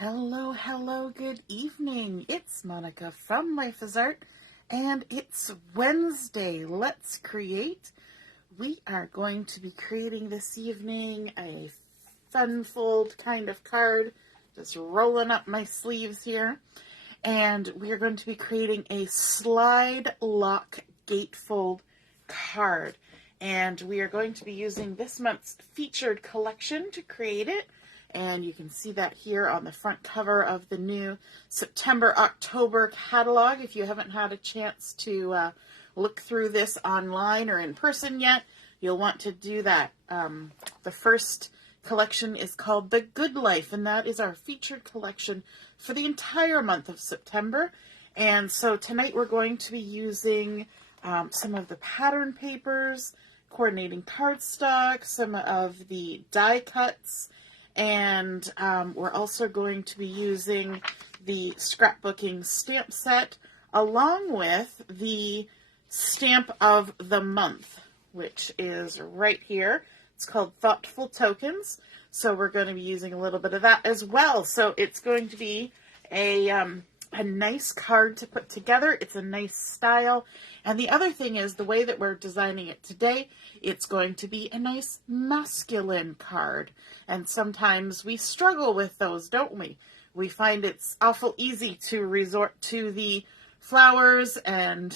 Hello, hello, good evening. It's Monica from Life is Art, and it's Wednesday. Let's create. We are going to be creating this evening a fun fold kind of card. Just rolling up my sleeves here. And we are going to be creating a slide lock gatefold card. And we are going to be using this month's featured collection to create it. And you can see that here on the front cover of the new September-October catalog. If you haven't had a chance to look through this online or in person yet, you'll want to do that. The first collection is called The Good Life, and that is our featured collection for the entire month of September. And so tonight we're going to be using some of the pattern papers, coordinating cardstock, some of the die cuts, and we're also going to be using the scrapbooking stamp set along with the stamp of the month, which is right here. It's called Thoughtful Tokens. So we're going to be using a little bit of that as well. So it's going to be a nice card to put together. It's a nice style. And the other thing is the way that we're designing it today, it's going to be a nice masculine card. And sometimes we struggle with those, don't we? We find it's awful easy to resort to the flowers and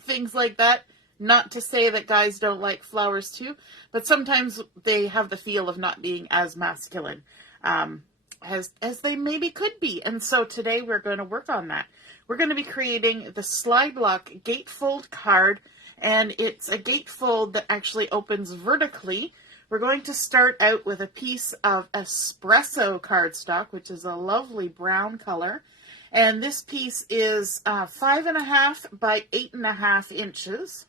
things like that. Not to say that guys don't like flowers too, but sometimes they have the feel of not being as masculine as they maybe could be. And so today we're going to work on that. We're going to be creating the slide lock gatefold card, and it's a gatefold that actually opens vertically. We're going to start out with a piece of Espresso cardstock, which is a lovely brown color. And this piece is 5.5 by 8.5 inches.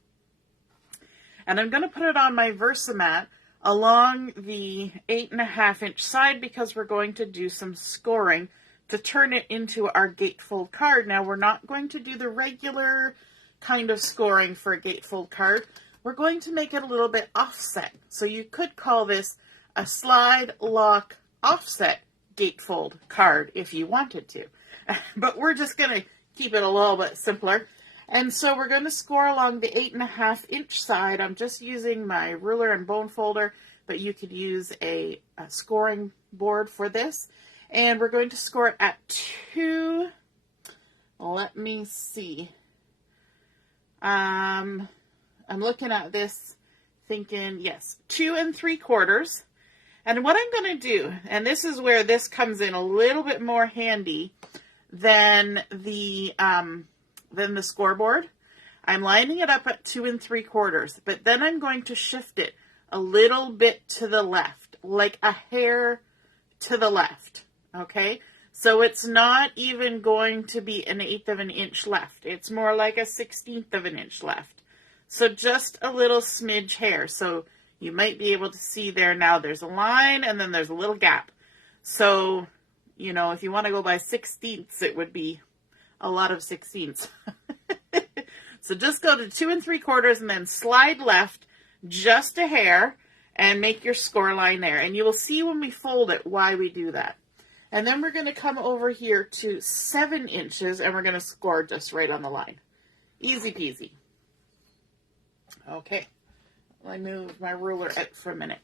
And I'm going to put it on my Versamat along the 8.5 inch side because we're going to do some scoring to turn it into our gatefold card. Now, we're not going to do the regular kind of scoring for a gatefold card. We're going to make it a little bit offset. So you could call this a slide lock offset gatefold card if you wanted to. But we're just going to keep it a little bit simpler. And so we're going to score along the 8.5 inch side. I'm just using my ruler and bone folder, but you could use a scoring board for this. And we're going to score it at 2. Let me see. I'm looking at this thinking, yes, 2 3/4. And what I'm going to do, and this is where this comes in a little bit more handy than the scoreboard. I'm lining it up at 2 3/4, but then I'm going to shift it a little bit to the left, like a hair to the left, okay? So it's not even going to be 1/8 of an inch left. It's more like a 1/16 of an inch left. So just a little smidge hair. So you might be able to see there now there's a line and then there's a little gap. So, you know, if you want to go by 1/16, it would be a lot of 1/16. So just go to 2 3/4 and then slide left just a hair and make your score line there. And you will see when we fold it why we do that. And then we're going to come over here to 7 inches and we're going to score just right on the line. Easy peasy. Okay, let me move my ruler out for a minute.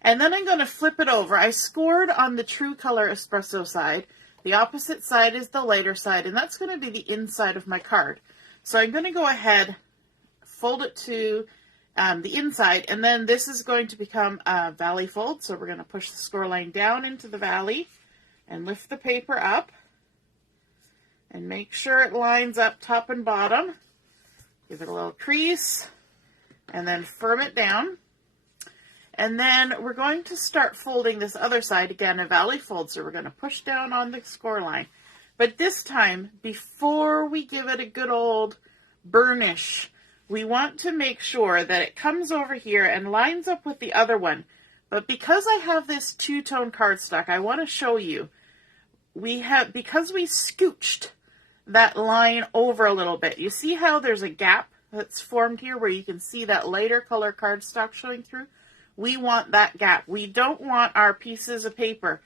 And then I'm going to flip it over. I scored on the True Color Espresso side. The opposite side is the lighter side, and that's going to be the inside of my card. So I'm going to go ahead, fold it to the inside, and then this is going to become a valley fold. So we're going to push the score line down into the valley and lift the paper up and make sure it lines up top and bottom. Give it a little crease and then firm it down. And then we're going to start folding this other side, again, a valley fold. So we're going to push down on the score line. But this time, before we give it a good old burnish, we want to make sure that it comes over here and lines up with the other one. But because I have this two-tone cardstock, I want to show you, because we scooched that line over a little bit. You see how there's a gap that's formed here where you can see that lighter color cardstock showing through? We want that gap. We don't want our pieces of paper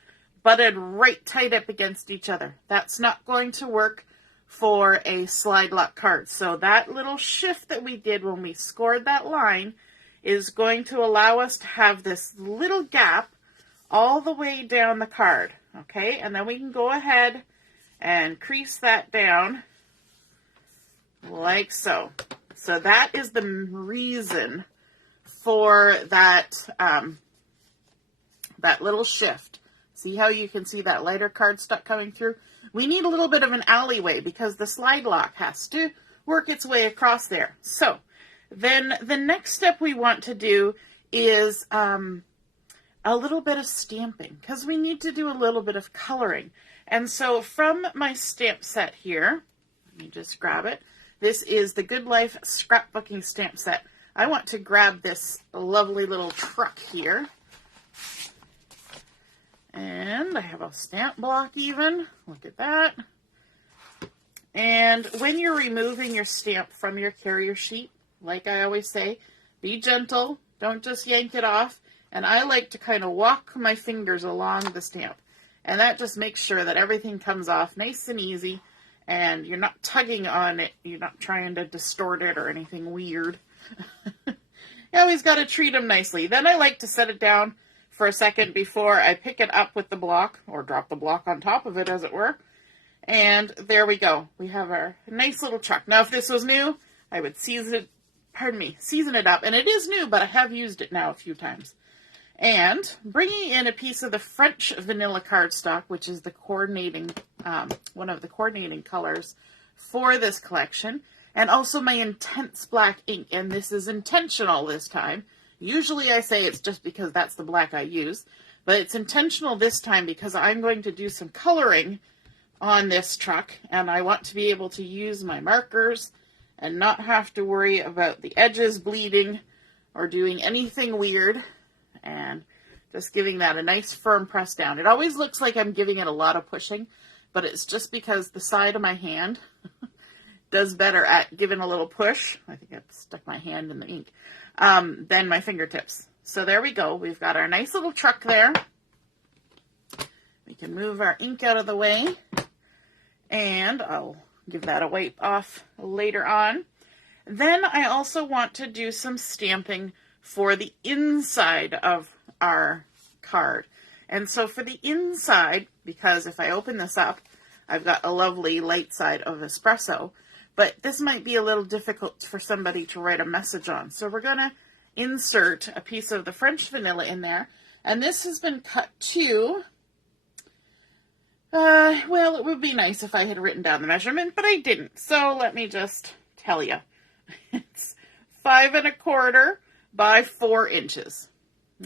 butted right tight up against each other. That's not going to work for a slide lock card. So that little shift that we did when we scored that line is going to allow us to have this little gap all the way down the card. Okay, and then we can go ahead and crease that down like so. So that is the reason for that, that little shift. See how you can see that lighter cardstock coming through? We need a little bit of an alleyway because the slide lock has to work its way across there. So then the next step we want to do is a little bit of stamping, because we need to do a little bit of coloring. And so from my stamp set here, let me just grab it. This is the Good Life scrapbooking stamp set. I want to grab this lovely little truck here. And I have a stamp block even. Look at that. And when you're removing your stamp from your carrier sheet, like I always say, be gentle. Don't just yank it off. And I like to kind of walk my fingers along the stamp. And that just makes sure that everything comes off nice and easy. And you're not tugging on it. You're not trying to distort it or anything weird. You always got to treat them nicely. Then I like to set it down for a second before I pick it up with the block, or drop the block on top of it, as it were. And there we go. We have our nice little truck. Now, if this was new, I would season it up. And it is new, but I have used it now a few times. And bringing in a piece of the French vanilla cardstock, which is the coordinating, one of the coordinating colors for this collection, and also my intense black ink. And this is intentional this time. Usually I say it's just because that's the black I use, but it's intentional this time because I'm going to do some coloring on this truck, and I want to be able to use my markers and not have to worry about the edges bleeding or doing anything weird, and just giving that a nice firm press down. It always looks like I'm giving it a lot of pushing, but it's just because the side of my hand does better at giving a little push. I think I've stuck my hand in the ink. Than my fingertips. So there we go. We've got our nice little truck there. We can move our ink out of the way, and I'll give that a wipe off later on. Then I also want to do some stamping for the inside of our card. And so for the inside, because if I open this up, I've got a lovely light side of espresso, but this might be a little difficult for somebody to write a message on. So we're going to insert a piece of the French vanilla in there. And this has been cut to, well, it would be nice if I had written down the measurement, but I didn't. So let me just tell you. It's 5 1/4 by 4 inches.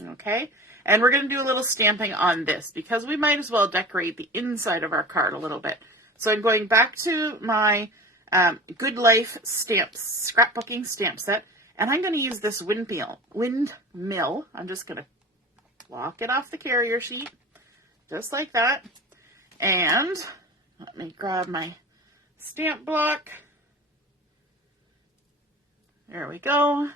Okay? And we're going to do a little stamping on this because we might as well decorate the inside of our card a little bit. So I'm going back to my Good Life scrapbooking stamp set, and I'm going to use this windmill. I'm just going to block it off the carrier sheet, just like that. And let me grab my stamp block. There we go.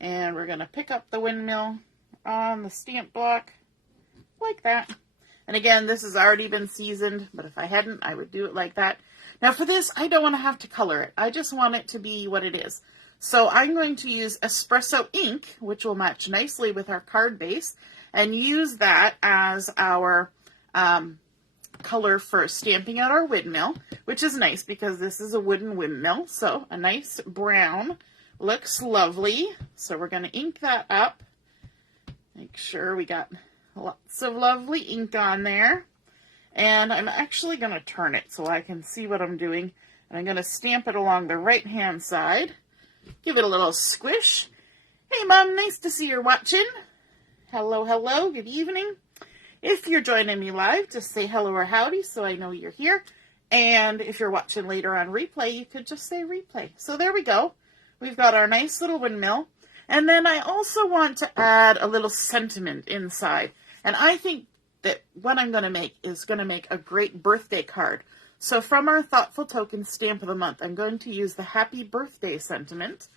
And we're going to pick up the windmill on the stamp block, like that. And again, this has already been seasoned, but if I hadn't, I would do it like that. Now for this, I don't want to have to color it. I just want it to be what it is. So I'm going to use Espresso ink, which will match nicely with our card base, and use that as our color for stamping out our windmill, which is nice because this is a wooden windmill. So a nice brown looks lovely. So we're going to ink that up. Make sure we got lots of lovely ink on there. And I'm actually going to turn it so I can see what I'm doing. And I'm going to stamp it along the right-hand side. Give it a little squish. Hey, Mom, nice to see you're watching. Hello, hello, good evening. If you're joining me live, just say hello or howdy so I know you're here. And if you're watching later on replay, you could just say replay. So there we go. We've got our nice little windmill. And then I also want to add a little sentiment inside. And I think that what I'm going to make is going to make a great birthday card. So from our Thoughtful Token Stamp of the Month, I'm going to use the Happy Birthday sentiment.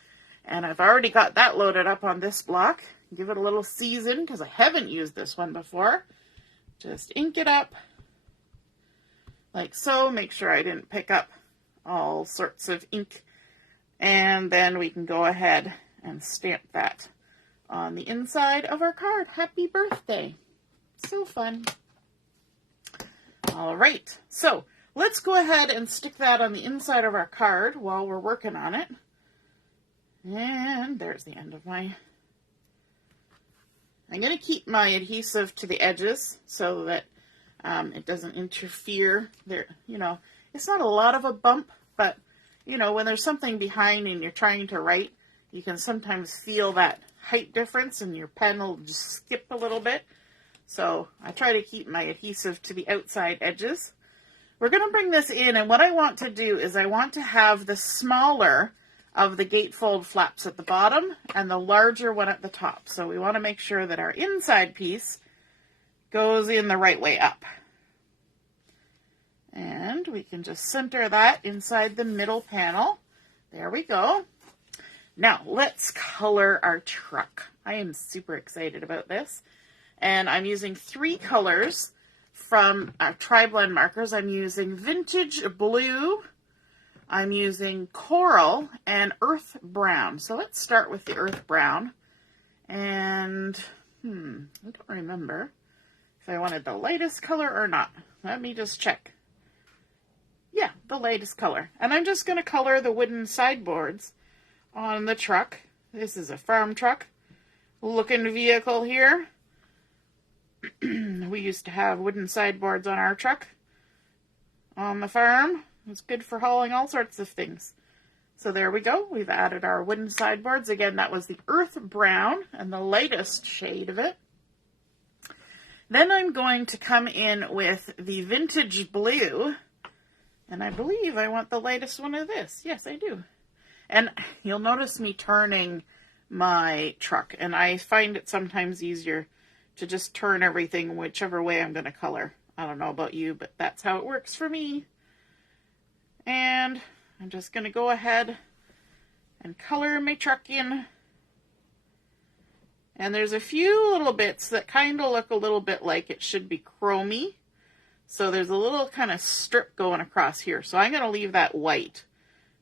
And I've already got that loaded up on this block. Give it a little season because I haven't used this one before. Just ink it up like so. Make sure I didn't pick up all sorts of ink. And then we can go ahead and stamp that on the inside of our card. Happy birthday. So fun. All right. So let's go ahead and stick that on the inside of our card while we're working on it. And there's the end of my... I'm going to keep my adhesive to the edges so that it doesn't interfere. There, you know, it's not a lot of a bump, but, you know, when there's something behind and you're trying to write, you can sometimes feel that height difference and your pen will just skip a little bit. So I try to keep my adhesive to the outside edges. We're going to bring this in, and what I want to do is I want to have the smaller of the gatefold flaps at the bottom and the larger one at the top. So we want to make sure that our inside piece goes in the right way up. And we can just center that inside the middle panel. There we go. Now let's color our truck. I am super excited about this. And I'm using 3 colors from Tri-Blend markers. I'm using Vintage Blue, I'm using Coral, and Earth Brown. So let's start with the Earth Brown. And, I don't remember if I wanted the lightest color or not. Let me just check. Yeah, the lightest color. And I'm just going to color the wooden sideboards on the truck. This is a farm truck looking vehicle here. We used to have wooden sideboards on our truck on the farm. It was good for hauling all sorts of things. So there we go. We've added our wooden sideboards. Again, that was the Earth Brown and the lightest shade of it. Then I'm going to come in with the Vintage Blue. And I believe I want the lightest one of this. Yes, I do. And you'll notice me turning my truck. And I find it sometimes easier to just turn everything whichever way I'm going to color. I don't know about you, but that's how it works for me. And I'm just going to go ahead and color my truck in. And there's a few little bits that kind of look a little bit like it should be chromy. So there's a little kind of strip going across here. So I'm going to leave that white,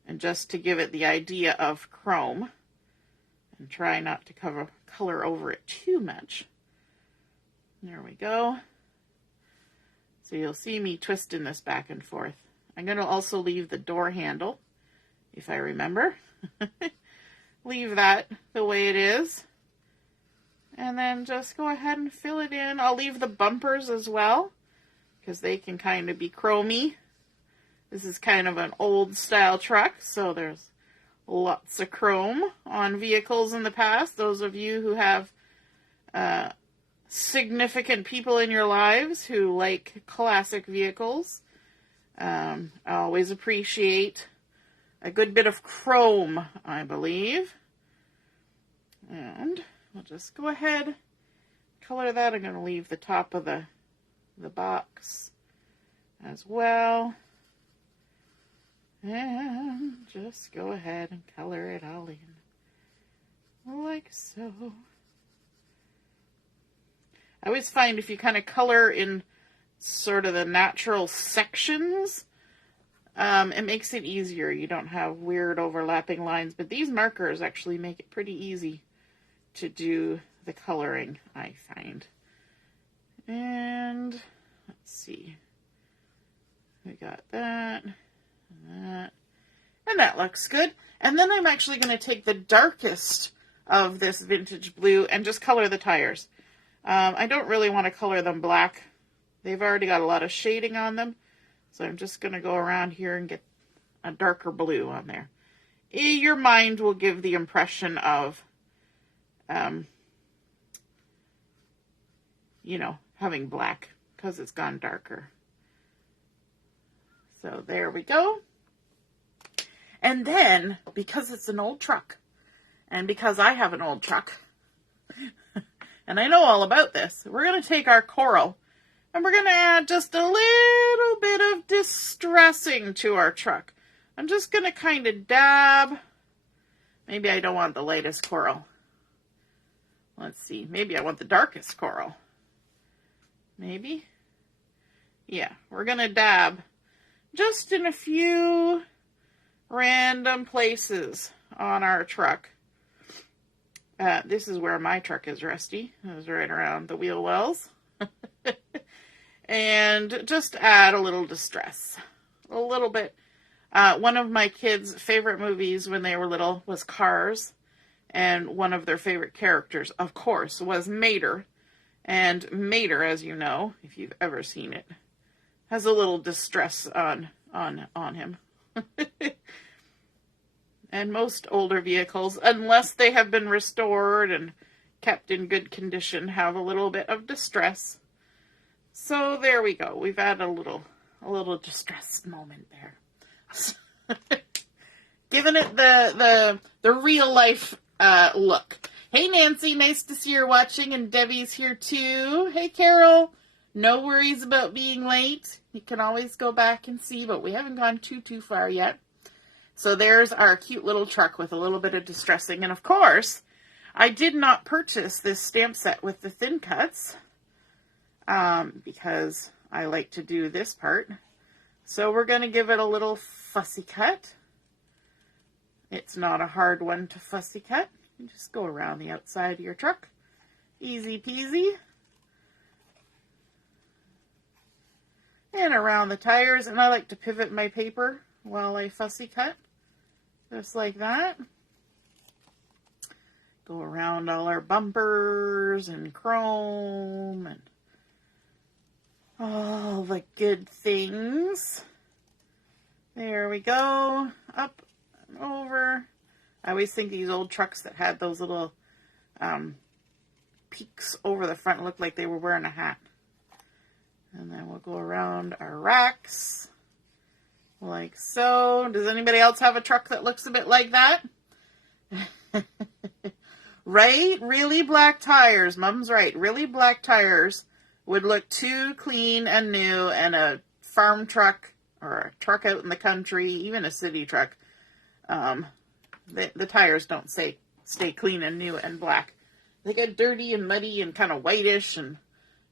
and just to give it the idea of chrome, and try not to color over it too much. There we go. So you'll see me twisting this back and forth. I'm going to also leave the door handle, if I remember. Leave that the way it is. And then just go ahead and fill it in. I'll leave the bumpers as well, because they can kind of be chromy. This is kind of an old style truck, so there's lots of chrome on vehicles in the past. Those of you who have significant people in your lives who like classic vehicles, I always appreciate a good bit of chrome, I believe. And we'll just go ahead, color that. I'm going to leave the top of the box as well. And just go ahead and color it all in, like so. I always find if you kind of color in sort of the natural sections, it makes it easier. You don't have weird overlapping lines, but these markers actually make it pretty easy to do the coloring, I find. And let's see. We got that and that. And that looks good. And then I'm actually going to take the darkest of this Vintage Blue and just color the tires. I don't really want to color them black. They've already got a lot of shading on them. So I'm just going to go around here and get a darker blue on there. Your mind will give the impression of, you know, having black because it's gone darker. So there we go. And then, because it's an old truck, and because I have an old truck, and I know all about this, we're going to take our coral, and we're going to add just a little bit of distressing to our truck. I'm just going to kind of dab. Maybe I don't want the lightest coral. Let's see. Maybe I want the darkest coral. Maybe. Yeah, we're going to dab just in a few random places on our truck. This is where my truck is rusty. It was right around the wheel wells. And just add a little distress. A little bit. One of my kids' favorite movies when they were little was Cars. And one of their favorite characters, of course, was Mater. And Mater, as you know, if you've ever seen it, has a little distress on him. And most older vehicles, unless they have been restored and kept in good condition, have a little bit of distress. So there we go. We've added a little distress moment there. Giving it the real life look. Hey Nancy, nice to see you're watching, and Debbie's here too. Hey Carol, no worries about being late. You can always go back and see, but we haven't gone too far yet. So there's our cute little truck with a little bit of distressing. And of course, I did not purchase this stamp set with the thin cuts because I like to do this part. So we're going to give it a little fussy cut. It's not a hard one to fussy cut. You just go around the outside of your truck. Easy peasy. And around the tires. And I like to pivot my paper while I fussy cut. Just like that. Go around all our bumpers and chrome and all the good things. There we go. Up and over. I always think these old trucks that had those little peaks over the front looked like they were wearing a hat. And then we'll go around our racks. Like so. Does anybody else have a truck that looks a bit like that? Right? Really black tires. Mom's right. Really black tires would look too clean and new, and a farm truck or a truck out in the country, even a city truck, the tires don't stay clean and new and black. They get dirty and muddy and kind of whitish and,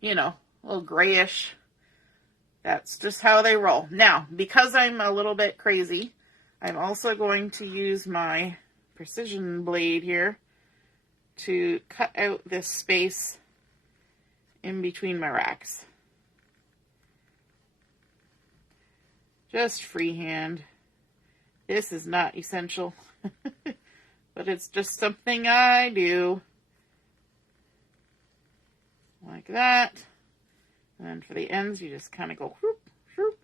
a little grayish. That's just how they roll. Now, because I'm a little bit crazy, I'm also going to use my precision blade here to cut out this space in between my racks. Just freehand. This is not essential, but it's just something I do. Like that. And for the ends, you just kind of go whoop, whoop.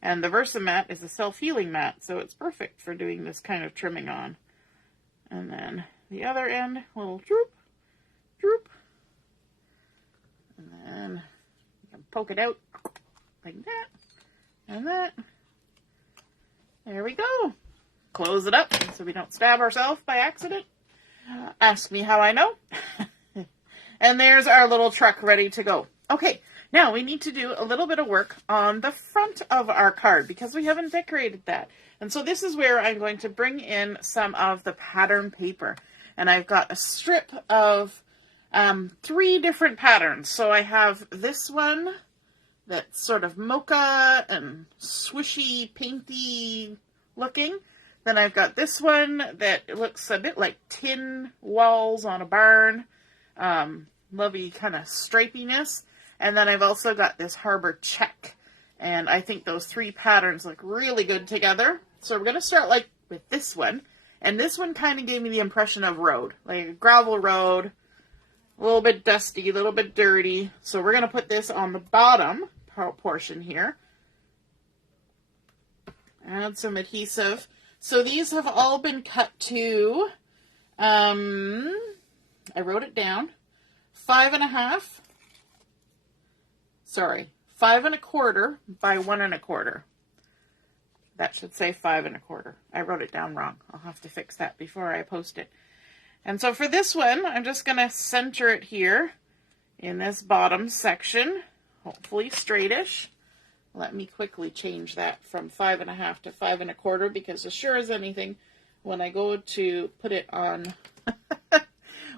And the Versamat is a self-healing mat, so it's perfect for doing this kind of trimming on. And then the other end, little droop, droop. And then you can poke it out like that and that. There we go. Close it up so we don't stab ourselves by accident. Ask me how I know. And there's our little truck ready to go. Okay, now we need to do a little bit of work on the front of our card because we haven't decorated that. And so this is where I'm going to bring in some of the pattern paper. And I've got a strip of 3 different patterns. So I have this one that's sort of mocha and swishy, painty looking. Then I've got this one that looks a bit like tin walls on a barn. Lovely kind of stripiness. And then I've also got this harbor check. And I think those 3 patterns look really good together. So we're going to start with this one. And this one kind of gave me the impression of road. Like a gravel road. A little bit dusty, a little bit dirty. So we're going to put this on the bottom portion here. Add some adhesive. So these have all been cut to, I wrote it down, 5 1/4 by 1 1/4. That should say 5 1/4. I wrote it down wrong. I'll have to fix that before I post it. And so for this one, I'm just going to center it here in this bottom section, hopefully straightish. Let me quickly change that from 5 1/2 to 5 1/4 because as sure as anything, when I go to put it on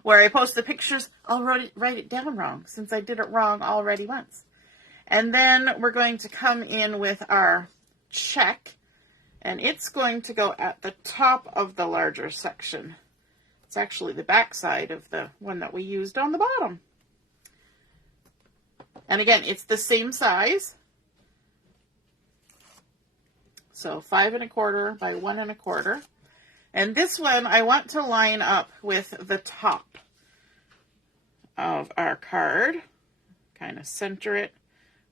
where I post the pictures, I'll write it down wrong since I did it wrong already once. And then we're going to come in with our check, and it's going to go at the top of the larger section. It's actually the back side of the one that we used on the bottom. And again, it's the same size. So 5 1/4 by 1 1/4. And this one I want to line up with the top of our card. Kind of center it,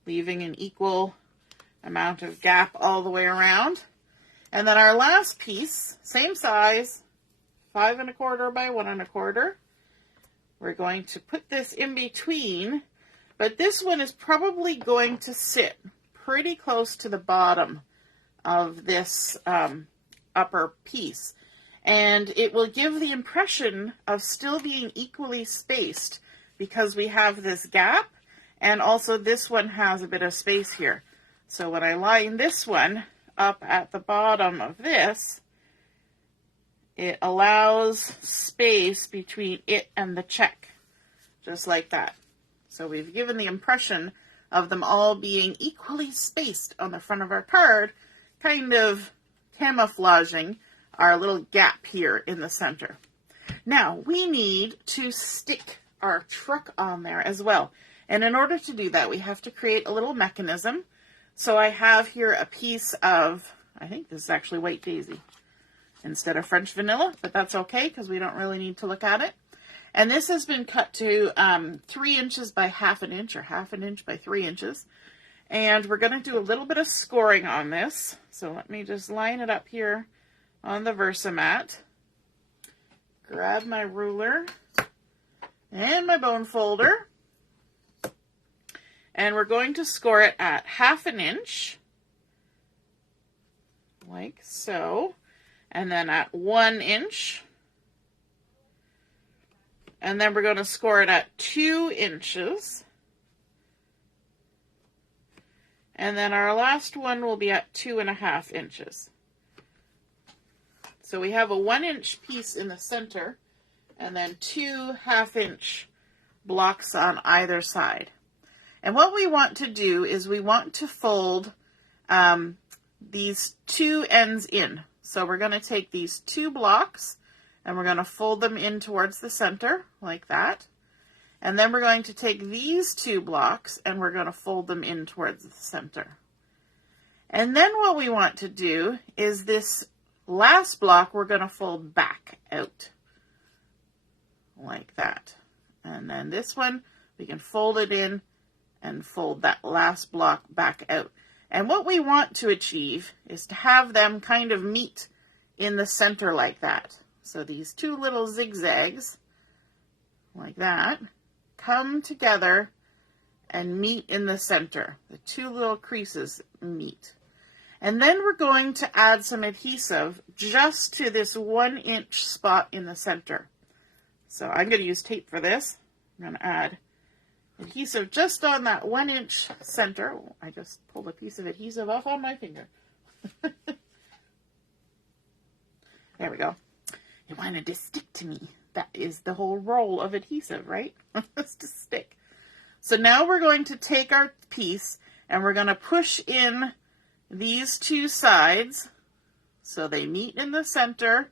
leaving an equal amount of gap all the way around. And then our last piece, same size, 5 1/4 by 1 1/4. We're going to put this in between, but this one is probably going to sit pretty close to the bottom of this upper piece. And it will give the impression of still being equally spaced because we have this gap, and also this one has a bit of space here. So when I line this one up at the bottom of this, it allows space between it and the check, just like that. So we've given the impression of them all being equally spaced on the front of our card, kind of camouflaging our little gap here in the center. Now we need to stick our truck on there as well. And in order to do that, we have to create a little mechanism. So I have here a piece of, I think this is actually white daisy instead of French vanilla, but that's okay because we don't really need to look at it. And this has been cut to 3 inches by 1/2 inch, or 1/2 inch by 3 inches. And we're going to do a little bit of scoring on this. So let me just line it up here on the Versamat. Grab my ruler and my bone folder. And we're going to score it at 1/2 inch, like so. And then at 1 inch. And then we're going to score it at 2 inches. And then our last one will be at 2 1/2 inches. So we have a 1 inch piece in the center, and then 2 1/2 inch blocks on either side. And what we want to do is we want to fold these 2 ends in. So we're going to take these 2 blocks and we're going to fold them in towards the center like that. And then we're going to take these 2 blocks and we're going to fold them in towards the center. And then what we want to do is this last block we're going to fold back out like that. And then this one we can fold it in and fold that last block back out. And what we want to achieve is to have them kind of meet in the center like that. So these 2 little zigzags, like that, come together and meet in the center. The 2 little creases meet. And then we're going to add some adhesive just to this 1 inch spot in the center. So I'm going to use tape for this. I'm going to add adhesive just on that 1 inch center. Oh, I just pulled a piece of adhesive off on my finger. There we go. It wanted to stick to me. That is the whole roll of adhesive, right? It's to stick. So now we're going to take our piece and we're going to push in these 2 sides so they meet in the center,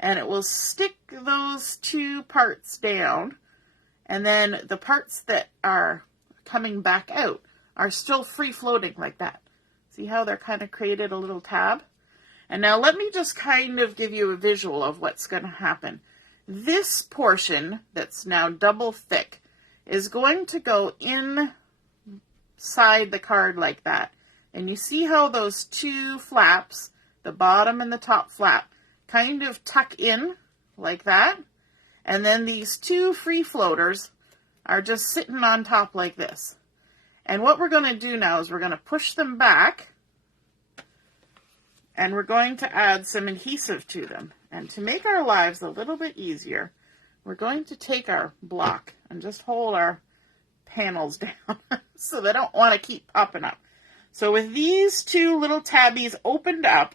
and it will stick those 2 parts down. And then the parts that are coming back out are still free floating like that. See how they're kind of created a little tab? And now let me just kind of give you a visual of what's going to happen. This portion that's now double thick is going to go inside the card like that. And you see how those 2 flaps, the bottom and the top flap, kind of tuck in like that? And then these 2 free floaters are just sitting on top like this. And what we're going to do now is we're going to push them back, and we're going to add some adhesive to them. And to make our lives a little bit easier, we're going to take our block and just hold our panels down so they don't want to keep popping up. So with these 2 little tabbies opened up,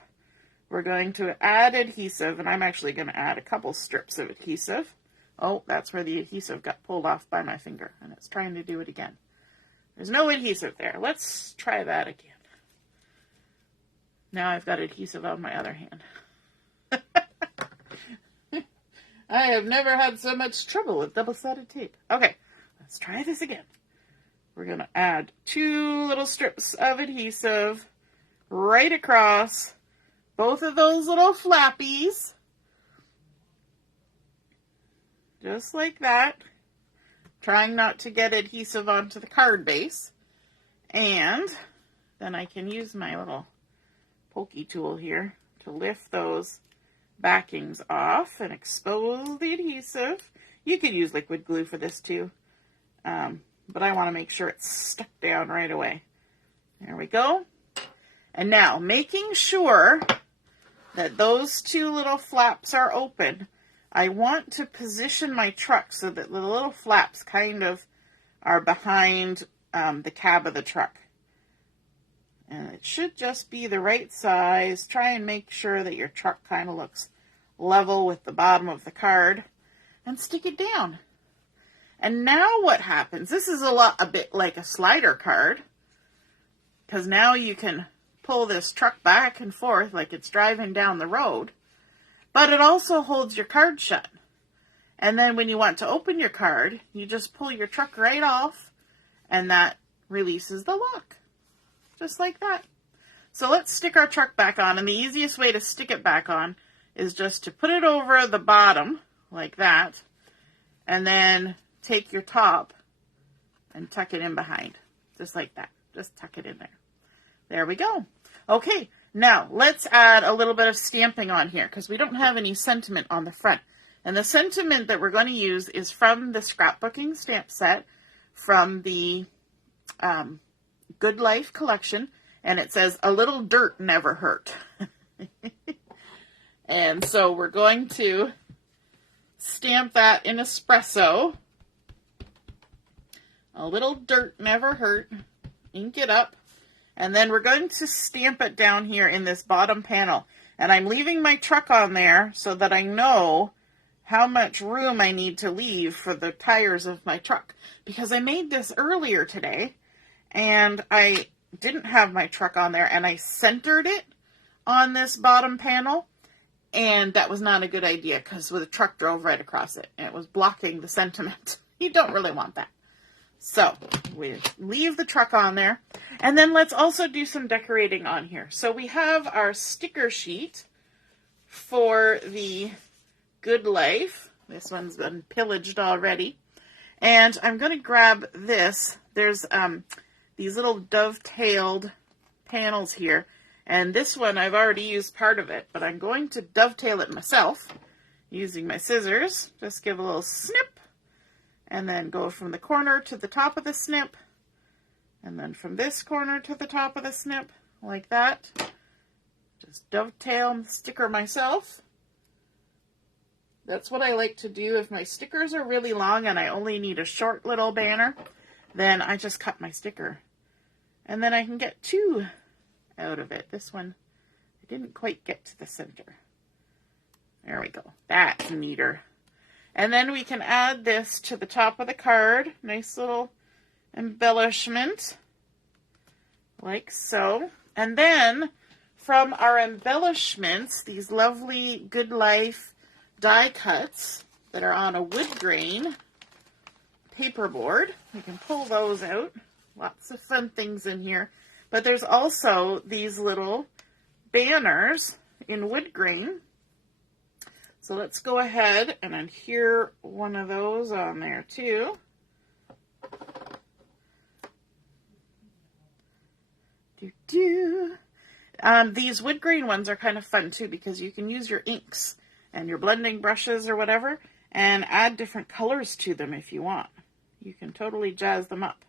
we're going to add adhesive, and I'm actually going to add a couple strips of adhesive. Oh, that's where the adhesive got pulled off by my finger, and it's trying to do it again. There's no adhesive there. Let's try that again. Now I've got adhesive on my other hand. I have never had so much trouble with double-sided tape. Okay, let's try this again. We're going to add 2 little strips of adhesive right across both of those little flappies. Just like that. Trying not to get adhesive onto the card base. And then I can use my little pokey tool here to lift those backings off and expose the adhesive. You could use liquid glue for this too. But I want to make sure it's stuck down right away. There we go. And now, making sure that those 2 little flaps are open, I want to position my truck so that the little flaps kind of are behind the cab of the truck. And it should just be the right size. Try and make sure that your truck kind of looks level with the bottom of the card. And stick it down. And now what happens? This is a bit like a slider card. Because now you can pull this truck back and forth like it's driving down the road. But it also holds your card shut. And then when you want to open your card, you just pull your truck right off, and that releases the lock. Just like that. So let's stick our truck back on, and the easiest way to stick it back on is just to put it over the bottom, like that, and then take your top and tuck it in behind. Just like that. Just tuck it in there. There we go. Okay. Now, let's add a little bit of stamping on here because we don't have any sentiment on the front. And the sentiment that we're going to use is from the scrapbooking stamp set from the Good Life collection. And it says, "A little dirt never hurt." And so we're going to stamp that in Espresso. "A little dirt never hurt." Ink it up. And then we're going to stamp it down here in this bottom panel. And I'm leaving my truck on there so that I know how much room I need to leave for the tires of my truck. Because I made this earlier today, and I didn't have my truck on there, and I centered it on this bottom panel. And that was not a good idea, because the truck drove right across it, and it was blocking the sentiment. You don't really want that. So we leave the truck on there. And then let's also do some decorating on here. So we have our sticker sheet for the Good Life. This one's been pillaged already. And I'm going to grab this. There's these little dovetailed panels here. And this one, I've already used part of it, but I'm going to dovetail it myself using my scissors. Just give a little snip. And then go from the corner to the top of the snip. And then from this corner to the top of the snip, like that. Just dovetail the sticker myself. That's what I like to do. If my stickers are really long and I only need a short little banner, then I just cut my sticker. And then I can get 2 out of it. This one, I didn't quite get to the center. There we go. That's neater. And then we can add this to the top of the card. Nice little embellishment. Like so. And then from our embellishments, these lovely Good Life die cuts that are on a wood grain paperboard. We can pull those out. Lots of fun things in here. But there's also these little banners in wood grain. So let's go ahead and adhere one of those on there too. These wood grain ones are kind of fun too because you can use your inks and your blending brushes or whatever and add different colors to them if you want. You can totally jazz them up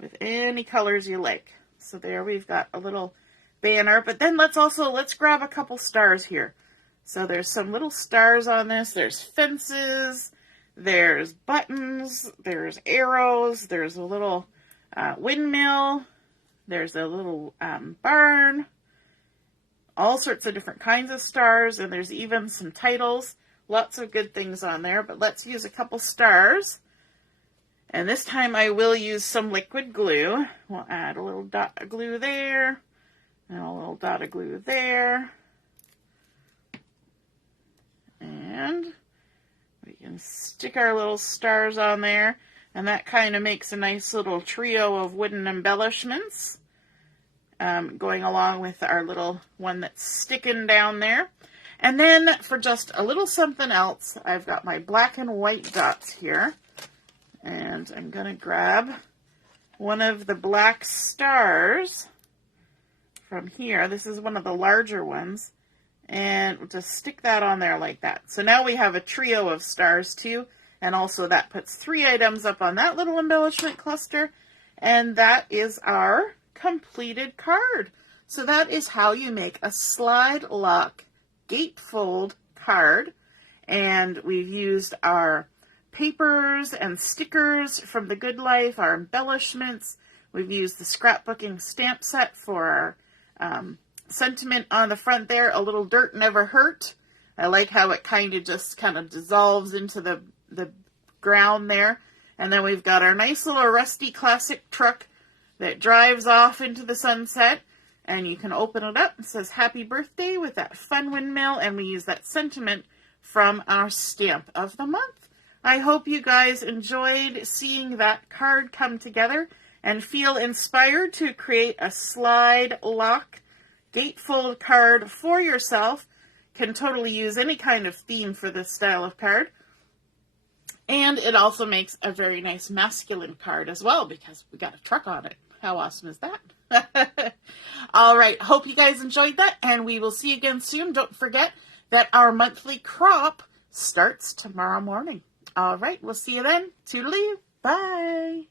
with any colors you like. So there we've got a little banner, but then let's grab a couple stars here. So there's some little stars on this. There's fences, there's buttons, there's arrows, there's a little windmill, there's a little barn, all sorts of different kinds of stars, and there's even some titles. Lots of good things on there, but let's use a couple stars. And this time I will use some liquid glue. We'll add a little dot of glue there, and a little dot of glue there. And we can stick our little stars on there, and that kind of makes a nice little trio of wooden embellishments going along with our little one that's sticking down there. And then for just a little something else, I've got my black and white dots here. And I'm going to grab one of the black stars from here. This is one of the larger ones. And we'll just stick that on there like that. So now we have a trio of stars too. And also that puts 3 items up on that little embellishment cluster. And that is our completed card. So that is how you make a slide lock gatefold card. And we've used our papers and stickers from the Good Life, our embellishments. We've used the scrapbooking stamp set for our sentiment on the front there, a little dirt never hurt. I like how it kind of dissolves into the ground there. And then we've got our nice little rusty classic truck that drives off into the sunset. And you can open it up. It says happy birthday with that fun windmill. And we use that sentiment from our stamp of the month. I hope you guys enjoyed seeing that card come together and feel inspired to create a slide lock gatefold card for yourself. Can totally use any kind of theme for this style of card. And it also makes a very nice masculine card as well because we got a truck on it. How awesome is that? All right. Hope you guys enjoyed that, and we will see you again soon. Don't forget that our monthly crop starts tomorrow morning. All right. We'll see you then. Toodaloo. Bye.